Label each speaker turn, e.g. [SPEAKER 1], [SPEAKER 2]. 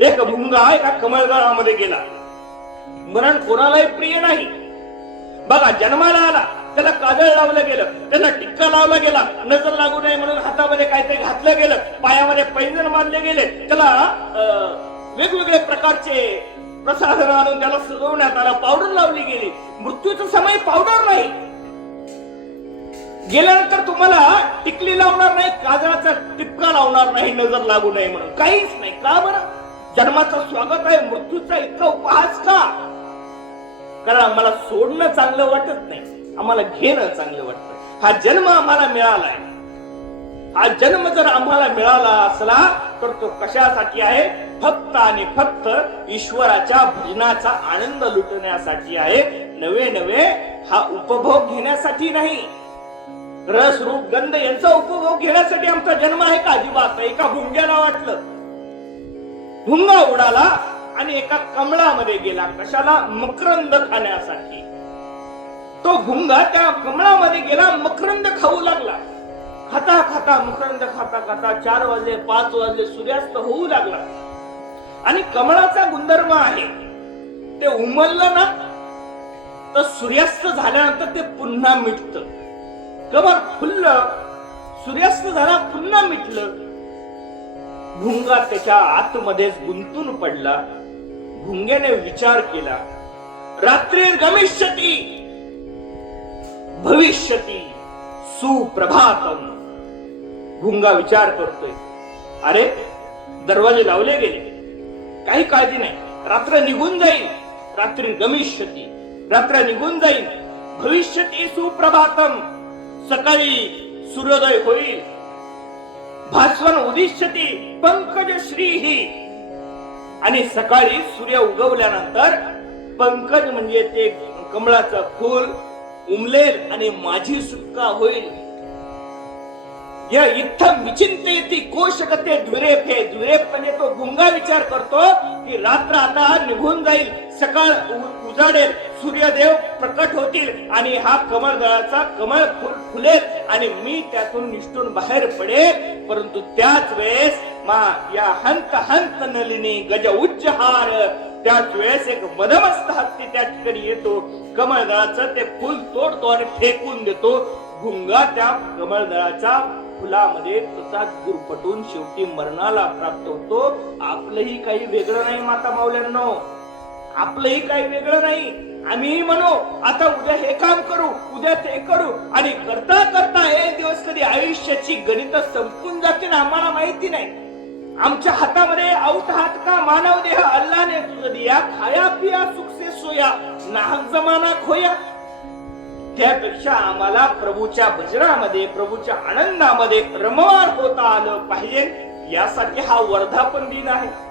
[SPEAKER 1] एक भुंगा एका कमळगडामध्ये गेला. मरण कोणालाही प्रिय नाही. बघा जन्माला आला त्याला काजळ लावलं गेलं त्याला टिक्का लावला गेला नजर लागू नये म्हणून हातामध्ये काहीतरी घातलं गेलं पायामध्ये पैंजण मानले गेले त्याला वेगवेगळे प्रकारचे प्रसाधन आणून त्याला सजवण्यात आला पावडर लावली गेली. मृत्यूचा समय पावडर नाही. गेल्यानंतर तुम्हाला टिकली लावणार नाही काजळाचा टिपका लावणार नाही नजर लागू नये म्हणून. काहीच नाही. का बरं? जन्माचं स्वागत आहे मृत्यूचा इतका उपहास का? कारण आम्हाला सोडणं चांगलं वाटत नाही आम्हाला घेणं चांगलं वाटतं. हा जन्म आम्हाला मिळालाय. हा जन्म जर आम्हाला मिळाला असला तर तो कशासाठी आहे? फक्त आणि फक्त ईश्वराच्या भजनाचा आनंद लुटण्यासाठी आहे. नवे नवे हा उपभोग घेण्यासाठी नाही. रस रूप गंध यांचा उपभोग घेण्यासाठी आमचा जन्म आहे का? अजिबात एका भुंग्याला वाटलं. भुंगा उडाला आणि एका कमळामध्ये गेला. कशाला? मकरंद खाण्यासाठी. तो भुंगा त्या कमळामध्ये गेला मकरंद खाऊ लागला. खाता खाता मकरंद खाता खाता चार वाजले पाच वाजले सूर्यास्त होऊ लागला. आणि कमळाचा गुणधर्म आहे. ते उमललं ना तर सूर्यास्त झाल्यानंतर ते पुन्हा मिटत. कमळ फुललं सूर्यास्त झाला पुन्हा मिटलं. भुंगा त्याच्या आतमध्येच गुंतून पडला. भुंग्याने विचार केला रात्री गमिष्यती भविष्यती सुप्रभातम. भुंगा विचार करतोय अरे दरवाजे लावले गेले. काही काळजी नाही. रात्र निघून जाईल. रात्री गमिष्यती रात्र निघून जाईल. भविष्यती सुप्रभातम. सकाळी सूर्योदय होईल. भास्वन उदिष्यती पंकज श्री ही आणि सकाळी सूर्य उगवल्यानंतर पंकज म्हणजे ते कमळाचं फूल उमलेल आणि माझी सुटका होईल. या इत्थम विचिंतयती कोशकते द्विरेप हे द्विरेप म्हणजे तो गुंगा विचार करतो की रात्र आता निघून जाईल सकाळ उजाडेल सूर्यदेव प्रकट होतील आणि हा कमळ दळाचा कमळ फुल फुलेल आणि मी त्यातून निष्ठून बाहेर पडेल. परंतु त्याच वेळेस मा या हंत हंत नलिनी गज उच्चहार त्याच वेळेस एक मदमस्त हत्ती त्या ठिकाणी येतो. कमळदळाचं ते फुल तोडतो आणि फेकून देतो. गुंगा त्या कमळदळाच्या फुलामध्ये तसाच गुरफटून शेवटी मरणाला प्राप्त होतो. आपलंही काही वेगळं नाही माता मावल्यांनो आपलंही काही वेगळं नाही. आम्ही म्हणू आता उद्या हे काम करू उद्या ते करू. आणि करता करता एक दिवस कधी आयुष्याची गणित संपून जातील आम्हाला माहिती नाही. आमच्या हातामध्ये आऊट हात का मानव देह? अल्लाने दिया खाया पिया सुखसे सोया नाहक जमाना खोया. त्यापेक्षा आम्हाला प्रभूच्या भजनामध्ये प्रभूच्या आनंदामध्ये क्रमवार होता आलं पाहिजे. यासाठी हा वर्धापन दिन आहे.